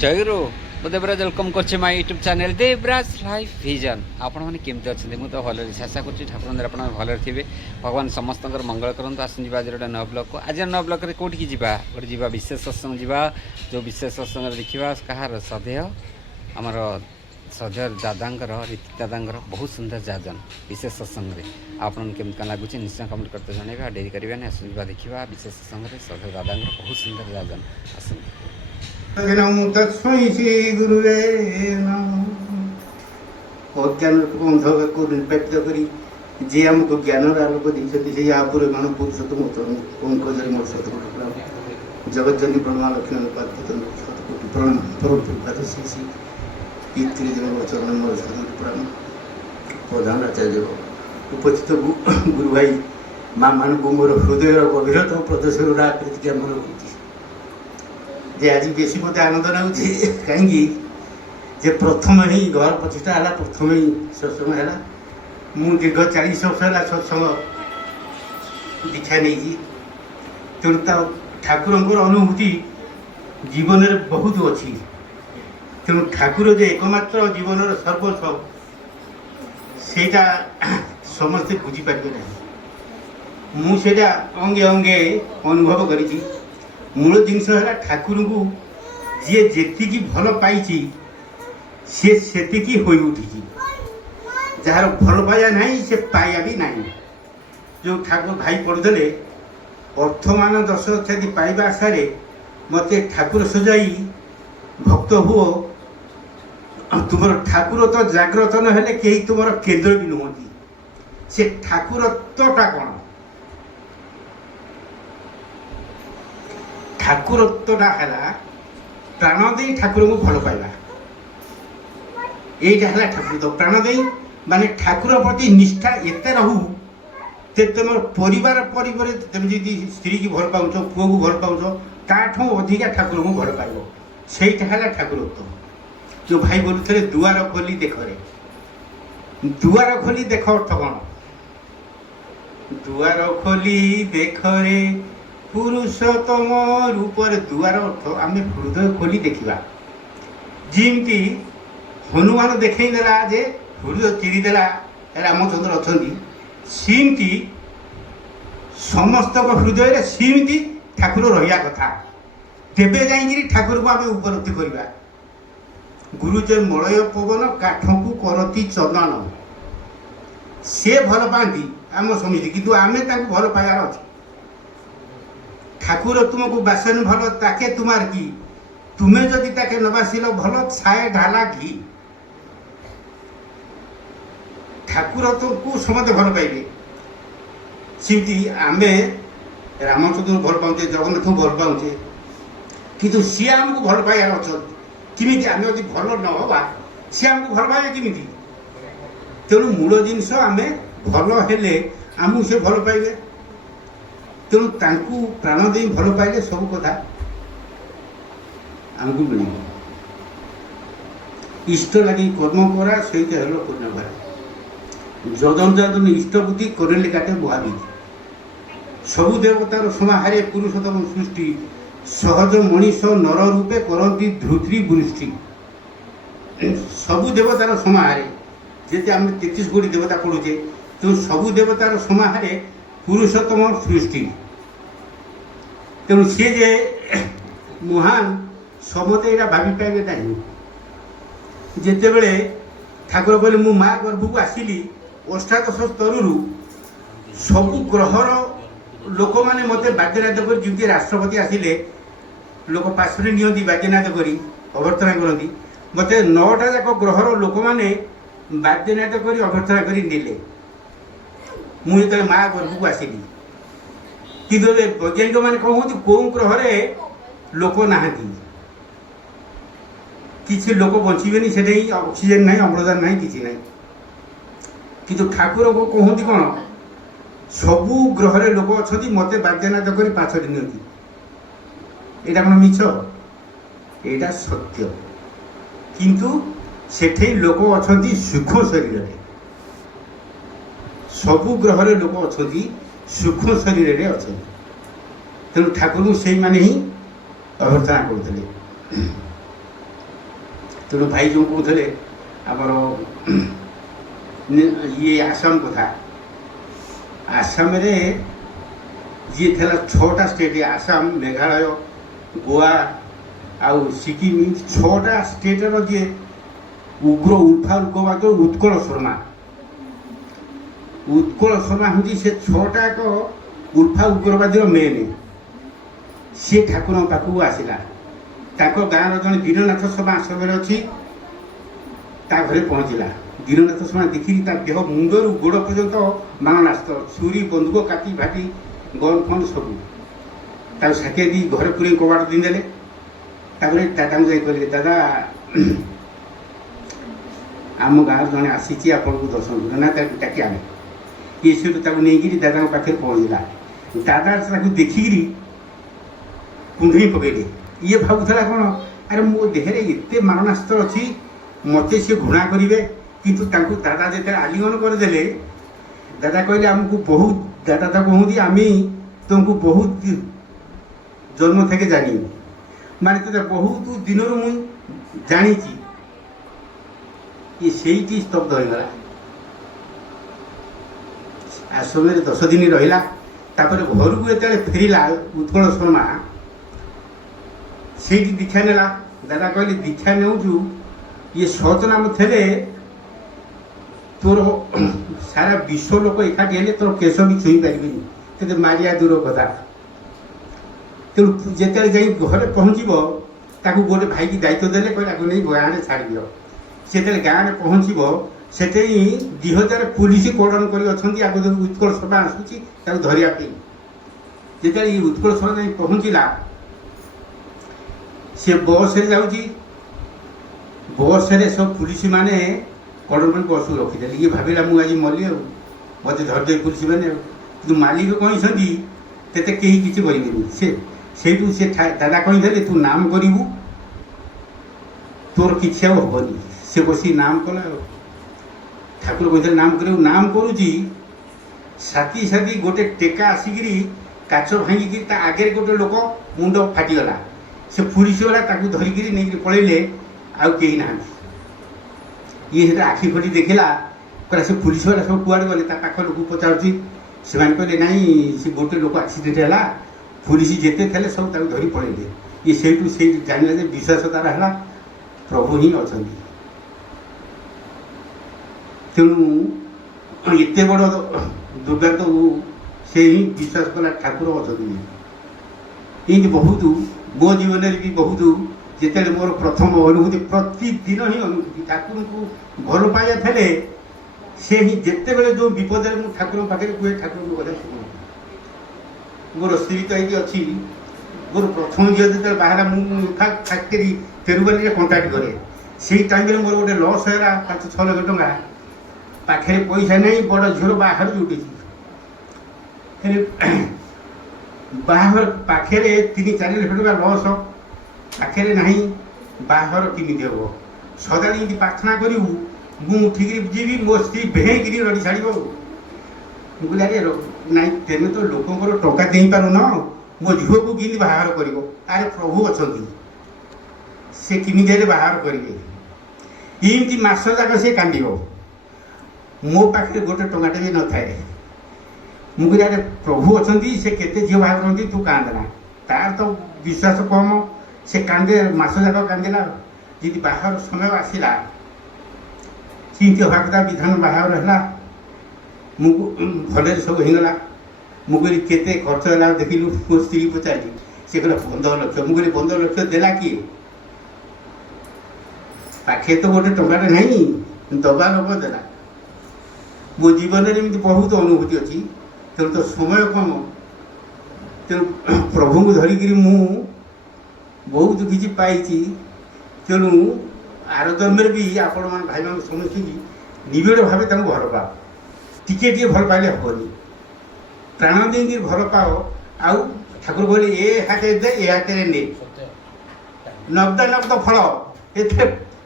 ଜୟଗୁରୁ। ମୁଁ ଦେବରାଜ ୱେଲକମ୍ କରୁଛି my YouTube channel Devraj life vision. ଆପଣମାନେ କେମିତି ଅଛନ୍ତି? ମୁଁ ତ ଭଲରେ ଅଛି, ଆଶା କରୁଛି ଠାକୁରଙ୍କ ଆପଣ ଭଲରେ ଥିବେ। ଭଗବାନ ସମସ୍ତଙ୍କର ମଙ୍ଗଳ କରନ୍ତୁ। ଆସନ୍ତୁ ଯିବା ଆଜି ଗୋଟେ ନୂଆ ବ୍ଲଗ୍କୁ। ଆଜି ନୂଆ ବ୍ଲଗ୍ରେ କେଉଁଠିକି ଯିବା? ଗୋଟେ ଯିବା ବିଶେଷ ସତ୍ସଙ୍ଗ ଯିବା। ଯେଉଁ ବିଶେଷ ସତ୍ସଙ୍ଗରେ ଦେଖିବା କାହାର ଶ୍ରଦ୍ଧେୟ ଆମର ଶ୍ରଦ୍ଧେୟ ଦାଦାଙ୍କର ରୀତି ଦାଦାଙ୍କର ବହୁତ ସୁନ୍ଦର ଯାଜନ ବିଶେଷ ସତ୍ସଙ୍ଗରେ। ଆପଣଙ୍କୁ କେମିତି କ'ଣ ଲାଗୁଛି ନିଶ୍ଚୟ କମେଣ୍ଟ କରତେ ଜଣାଇବେ। ଆଉ ଡେରି କରିବାନି, ଆସନ୍ତୁ ଯିବା ଦେଖିବା ବିଶେଷ ସତ୍ସଙ୍ଗରେ ଶ୍ରଦ୍ଧେୟ ଦାଦାଙ୍କର ବହୁତ ସୁନ୍ଦର ଯାଜନ। ଆସନ୍ତୁ। ତସ୍ମୈ ଶ୍ରୀ ଗୁରୁବେ ନମଃ। ଅଜ୍ଞାନକୁ ଅନ୍ଧକୁ ନିର୍ବାଚିତ କରି ଯିଏ ଆମକୁ ଜ୍ଞାନର ଆଲୋକ ଦେଇଛନ୍ତି ସେଇ ଆପରେ ମାନ ପୁରୁଷୋତ୍ତମ ପଙ୍କଜରେ ମୋର ଶତକୋଟି ପ୍ରଣାମ। ଜଗଜ୍ଜନୀ ପ୍ରଣମା ଲକ୍ଷ୍ମୀ ଅନୁପାତ ଶତକୋଟି ପ୍ରଣାମ। ପରମ ପ୍ରଭାତ ଶ୍ରୀ ଶ୍ରୀ ପିତୃଦେବ ଚରଣ ମୋର ଶତକୋଟି ପ୍ରଣାମ। ପ୍ରଧାନ ଆଚାର୍ଯ୍ୟ ଉପସ୍ଥିତ ଗୁରୁ ଭାଇ ମା ମାନଙ୍କୁ ମୋର ହୃଦୟର ଗଭୀରତମ ପ୍ରଦର୍ଶନର ପ୍ରତିକ୍ରିୟା ମୋର କରୁଛି ଯେ ଆଜି ବେଶୀ ମୋତେ ଆନନ୍ଦ ଲାଗୁଛି। କାହିଁକି ଯେ ପ୍ରଥମେ ହିଁ ଘର ପ୍ରତିଷ୍ଠା ହେଲା, ପ୍ରଥମେ ହିଁ ସତ୍ସଙ୍ଗ ହେଲା। ମୁଁ ଦୀର୍ଘ 40 ବର୍ଷ ହେଲା ସତ୍ସଙ୍ଗ ଦୀକ୍ଷା ନେଇଛି। ତେଣୁ ଠାକୁରଙ୍କର ଅନୁଭୂତି ଜୀବନରେ ବହୁତ ଅଛି। ତେଣୁ ଠାକୁର ଯେ ଏକମାତ୍ର ଜୀବନର ସର୍ବସ୍ୱ ସେଇଟା ସମସ୍ତେ ବୁଝିପାରିବେ ନାହିଁ। ମୁଁ ସେଇଟା ଅଙ୍ଗେ ଅଙ୍ଗେ ଅନୁଭବ କରିଛି। ମୂଳ ଜିନିଷ ହେଲା ଠାକୁରଙ୍କୁ ଯିଏ ଯେତିକି ଭଲ ପାଇଛି ସିଏ ସେତିକି ହୋଇ ଉଠିଛି। ଯାହାର ଭଲ ପାଇବା ନାହିଁ ସେ ପାଇବା ବି ନାହିଁ। ଯେଉଁ ଠାକୁର ଭାଇ ପଢ଼ୁଥିଲେ, ଅର୍ଥମାନ ଦଶ ଇତ୍ୟାଦି ପାଇବା ଆଶାରେ ମୋତେ ଠାକୁର ସଜାଇ ଭକ୍ତ ହୁଅ, ତୁମର ଠାକୁର ତ ଜାଗ୍ରତ ନ ହେଲେ କେହି ତୁମର କେନ୍ଦ୍ର ବି ନୁହନ୍ତି। ସେ ଠାକୁରତ୍ୱଟା କ'ଣ? ଠାକୁରତ୍ୱଟା ହେଲା ପ୍ରାଣ ଦେଇ ଠାକୁରଙ୍କୁ ଭଲ ପାଇବା। এইটা ହେଲା ଠାକୁର ପ୍ରାଣ ଦେଇ, ମାନେ ଠାକୁର ପ୍ରତି ନିଷ୍ଠା ଏତେ ରହୁ ଯେ ତୁମର ପରିବାର ପରିବରେ ତୁମେ ଯଦି ସ୍ତ୍ରୀକି ଭଲ ପାଉଛ, ପୁଅକୁ ଭଲ ପାଉଛ, ତାଠୁ ଅଧିକା ଠାକୁରଙ୍କୁ ଭଲ ପାଇବ। ସେଇଟା ହେଲା ଠାକୁରତ୍ୱ। ଯେଉଁ ଭାଇ ବୋଲୁଥିଲେ ଦୁଆର ଖୋଲି ଦେଖରେ, ଦୁଆର ଖୋଲି ଦେଖ ଅର୍ଥ କ'ଣ? ଦୁଆର ଖୋଲି ଦେଖରେ ପୁରୁଷୋତ୍ତମ ରୂପରେ। ଦୁଆର ଅର୍ଥ ଆମେ ହୃଦୟ ଖୋଲି ଦେଖିବା। ଯେମିତି ହନୁମାନ ଦେଖେଇ ଦେଲା ଯେ ହୃଦୟ ଚିରିଦେଲା ରାମଚନ୍ଦ୍ର ଅଛନ୍ତି, ସେମିତି ସମସ୍ତଙ୍କ ହୃଦୟରେ ସେମିତି ଠାକୁର ରହିବା କଥା। ତେବେ ଯାଇକିରି ଠାକୁରକୁ ଆମେ ଉପଲବ୍ଧି କରିବା। ଗୁରୁଜେ ମଳୟ ପବନ କାଠକୁ କରନ୍ତି ଚନ୍ଦନ। ସେ ଭଲ ପାଆନ୍ତି ଆମ ସମିତି, କିନ୍ତୁ ଆମେ ତାଙ୍କୁ ଭଲ ପାଇବାର ଅଛି। ଠାକୁର ତୁମକୁ ବାସନ ଭଲ ତାକେ ତୁମାର କି, ତୁମେ ଯଦି ତାକେ ନ ବାସିଲ ଭଲ ଛାଏ ଢାଲା ଘି। ଠାକୁର ତୁମକୁ ସମସ୍ତେ ଭଲ ପାଇବେ। ସେମିତି ଆମେ ରାମଚନ୍ଦ୍ରଙ୍କୁ ଭଲ ପାଉଛେ, ଜଗନ୍ନାଥଙ୍କୁ ଭଲ ପାଉଛେ, କିନ୍ତୁ ସିଏ ଆମକୁ ଭଲ ପାଇବାର ଅଛନ୍ତି। କେମିତି? ଆମେ ଯଦି ଭଲ ନ ହେବା ସିଏ ଆମକୁ ଭଲ ପାଇବେ କେମିତି? ତେଣୁ ମୂଳ ଜିନିଷ ଆମେ ଭଲ ହେଲେ ଆମକୁ ସେ ଭଲ ପାଇବେ। ତେଣୁ ତାଙ୍କୁ ପ୍ରାଣ ଦେଇ ଭଲ ପାଇଲେ ସବୁ କଥା ଆମକୁ ମିଳିବ। ଇଷ୍ଟ ଲାଗି କର୍ମ କରା ସହିତ ହେଲ ପୂର୍ଣ୍ଣ କରା। ଯଦନ୍ତନି ଇଷ୍ଟ ବୁଦ୍ଧି କରିଲେ କାଟେ ମହାବିଧି। ସବୁ ଦେବତାର ସମାହାରେ ପୁରୁଷୋତ୍ତମ ସୃଷ୍ଟି, ସହଜ ମଣିଷ ନର ରୂପେ କରନ୍ତି ଧୃତ୍ରୀ ବୃଷ୍ଟି। ସବୁ ଦେବତାର ସମାହାରେ, ଯେତେ ଆମେ 33 କୋଟି ଦେବତା ପଢ଼ୁଛେ, ତେଣୁ ସବୁ ଦେବତାର ସମାହାରେ ପୁରୁଷୋତ୍ତମ ସୃଷ୍ଟି। ତେଣୁ ସିଏ ଯେ ମହାନ ସମସ୍ତେ ଏଇଟା ଭାବିପାରିବେ ନାହିଁ। ଯେତେବେଳେ ଠାକୁର କହିଲେ ମୁଁ ମା ଗର୍ଭକୁ ଆସିଲି, ଅଷ୍ଟାଦଶ ସ୍ତରରୁ ସବୁ ଗ୍ରହର ଲୋକମାନେ ମୋତେ ବାଦ୍ୟନାଦ କରି, ଯେମିତି ରାଷ୍ଟ୍ରପତି ଆସିଲେ ଲୋକ ପାଶୁରି ନିଅନ୍ତି ବାଦ୍ୟନାଦ କରି ଅଭ୍ୟର୍ଥନା କରନ୍ତି, ମୋତେ 9ଟା ଯାକ ଗ୍ରହର ଲୋକମାନେ ବାଦ୍ୟନାଦ କରି ଅଭ୍ୟର୍ଥନା କରି ନେଲେ ମୁଁ ଯେତେବେଳେ ମା ଗର୍ଭକୁ ଆସିଲି। କିନ୍ତୁ ବୈଜ୍ଞାନିକମାନେ କ'ଣ କୁହନ୍ତି, କେଉଁ ଗ୍ରହରେ ଲୋକ ନାହାନ୍ତି, କିଛି ଲୋକ ବଞ୍ଚିବେନି, ସେଠି ଅକ୍ସିଜେନ୍ ନାହିଁ, ଅମ୍ଳଜାନ ନାହିଁ, କିଛି ନାହିଁ। କିନ୍ତୁ ଠାକୁରଙ୍କୁ କୁହନ୍ତି କ'ଣ, ସବୁ ଗ୍ରହରେ ଲୋକ ଅଛନ୍ତି, ମୋତେ ବାଦ୍ୟନାଦ କରି ପାଛୋଟି ନିଅନ୍ତି। ଏଇଟା କ'ଣ ମିଛ? ଏଇଟା ସତ୍ୟ। କିନ୍ତୁ ସେଠି ଲୋକ ଅଛନ୍ତି ସୂକ୍ଷ୍ମ ଶରୀରରେ। ସବୁ ଗ୍ରହରେ ଲୋକ ଅଛନ୍ତି, ସୂକ୍ଷ୍ମ ଶରୀରରେ ଅଛନ୍ତି। ତେଣୁ ଠାକୁରଙ୍କୁ ସେଇମାନେ ହିଁ ଅଭ୍ୟର୍ଥନା କରୁଥିଲେ। तेणु भाई जो कहते आमर ये आसाम कथा आसाम रे जी था 6टा स्टेट आसाम मेघालय गोवा आउ सिक्किम 6टा स्टेटर जी उग्र उल्फा उग्रवाद उत्कल शर्मा हूँ से 6टा उल्फा उग्रवादी मेन सी ठाकुर पाखक आसला गाँव जन दीननाथ शर्मा आश्रम अच्छी घरे पहुँचला दीननाथ शर्मा देखिकी देह मुंडर गोड़ पर्यंत मारणास्त्र छुरी बंदूक काटी भाटी गन फन सब साके दी घर पूरे कबाड़ देदेले दादा कहले दादा आम गाँव जड़े आसी आपको दर्शन कर ना डाकी आने ये सब नहीं दादा पाखे पहुँचला दादा देखिकी कुंडी पकड़े ये भावुला कौन अरे मो देहरे एत मारणास्त्र अच्छी मत सी घृणा करेंगे किंतु दादा जो आलिंगन करदे दादा कहले आमको बहुत दादा तो कहती आम तुमको बहुत जन्म थे जानी माने तो बहुत दिन मुझे जानी ये से स्तब्ध होगला आश्रम 10 दिन रहा घर को ये फेरला उत्कल शर्मा से दीक्षा नेला दादा कहले दीक्षा नेउचु ये सतनाम थे तोर सारा विश्व लोक एकाठी हेले तोर केश भी छुई पारे ते मारिया दूर कथा तेणु जिते जा घर पहुँचब ताकू गोटे भाई की दायित्व देले कहले नहीं गाँव में छाड़ दियो से गाँव में पहुँचब से 2000 पुलिस कॉर्डन कर उत्कल शर्मा आसूची धरने जिते उत्कल शर्मा जा पहुँचला से बस रे जाऊँगी बस रे सब पुलिस माने कॉर्डन पर बस रखीदे ये भाविला मुझे मल्ली मत धरदे पुलिस मैंने कि मालिक कहते तेते कहीं किसी करें से दादा कही तू नाम करू तोर किसी हेनी से बस नाम कला ठाकुर कहते नाम कर नाम करुच्ची साथी साथी गोटे टेका आसिकी काच भांगिकी आगे गोटे लोक मुंड फाटीगला से पुलिस वाला धरिकी नहीं पलैले आउ कहीं ना ये आखि फटी देखला कहला से पुलिस वाला सब कुआड़े गले पाख लोक पचारुची से कहले ना से गोटे लोक एक्सीडेंट है पुलिस जिते थे सब धरी पलैले ये से जान विश्वास तार है प्रभु ही अच्छा तेणु एत बड़ दुर्गा तो से ही विश्वास कला ठाकुर अच्छा ये बहुत मो जीवन में भी बहुत जिते मोर प्रथम अनुभूति प्रतिदिन ही अनुभूति ठाकुर को भल पाइया थे से ही जिते बड़े जो विपद में ठाकुर पाखे कहे ठाकुर को कथा शुणु मोर स्त्री तो ये अच्छी मोर प्रथम झील जो बाहर फैक्ट्री तेरुबाली कंटाक्ट करे से टाइम मोर गोटे लस है 5-6 लाख टଙ୍କା पाखे पैसा नहीं बड़ झील बाहर जुटे बाहर पाखे 3-4 लाख टଙ୍କା लस पाखे ना बाहर केमी हम सदा प्रार्थना करूँ मुझे उठिक जी मो स्त्री भेईकि रड़ी छाड़ मुझे अरे नाई तेने तो लोकंर टंका दे पारुन मो झील को कि बाहर कर अरे प्रभु अच्छा से किमी बाहर करेंगे इमती मस जाक सी कांद मो पाखे गोटे टंकाटे भी न थाए मुझे अरे प्रभु अच्छा से केते झील बाहर करती तू कांदना तार तो विश्वास कम से कांदे मस जाक कांदला जी बाहर समय आसला चिंत हवा कथा विधान बाहर है भले सब होगला मुझे केते खर्च है देखिलु मो स्त्री पचारि से कहला 15 लाख मुझे 15 लाख देला किए पाखे तो गोटे टंकाटे ना दबा लोक देला मो जीवन में बहुत अनुभूति अच्छी तेणु तो समय कम तेणु प्रभु को धरिक मु बहुत किसी पाई तेणु आर जन्म भी आपण मान भाई मान समझ निबिड़ भाव भल पाओ टिके भल पाइले हेनी प्राण दे भल पाओ आउ ठाकुर बोले ए हाथ दे ए हाथ ने नगद फल ए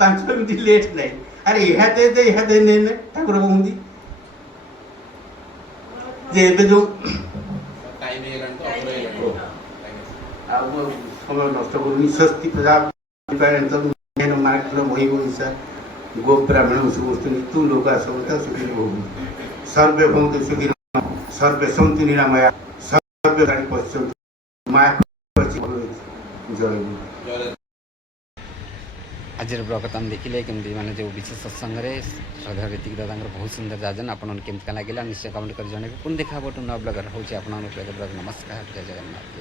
5 मिनट लेट नहीं अरे ए हाथ दे ए हाथ ने ठाकुर कहती जे जो समय नष्ट करूनी स्वस्ति प्रजा నేను మాటలో వైభవించ గో బ్రాహ్మణ సువస్తుని తు లోక సమత సుఖీ భూమి సర్వే భవంతు సుఖీ సర్వే సంతు నిరామయ సర్వే ప్రాణి పశ్యంతు ମାୟା ଜୟ ଗୁରୁ। ଆଜିର ବ୍ଲଗ୍ଟା ଆମେ ଦେଖିଲେ କେମିତି ମାନେ ଯେଉଁ ବିଶେଷ ସତ୍ସଙ୍ଗରେ ଶ୍ରଦ୍ଧା ରୀତିକ ଦାଦାଙ୍କର ବହୁତ ସୁନ୍ଦର ଯାଜନ ଆପଣଙ୍କୁ କେମିତି ଲାଗିଲା ନିଶ୍ଚୟ କମେଣ୍ଟ କରି ଜଣାଇବେ। ପୁଣି ଦେଖା ହେବ ନୂଆ ବ୍ଲଗର ହେଉଛି ଆପଣଙ୍କ ନମସ୍କାର ଜୟ ଜଗନ୍ନାଥ।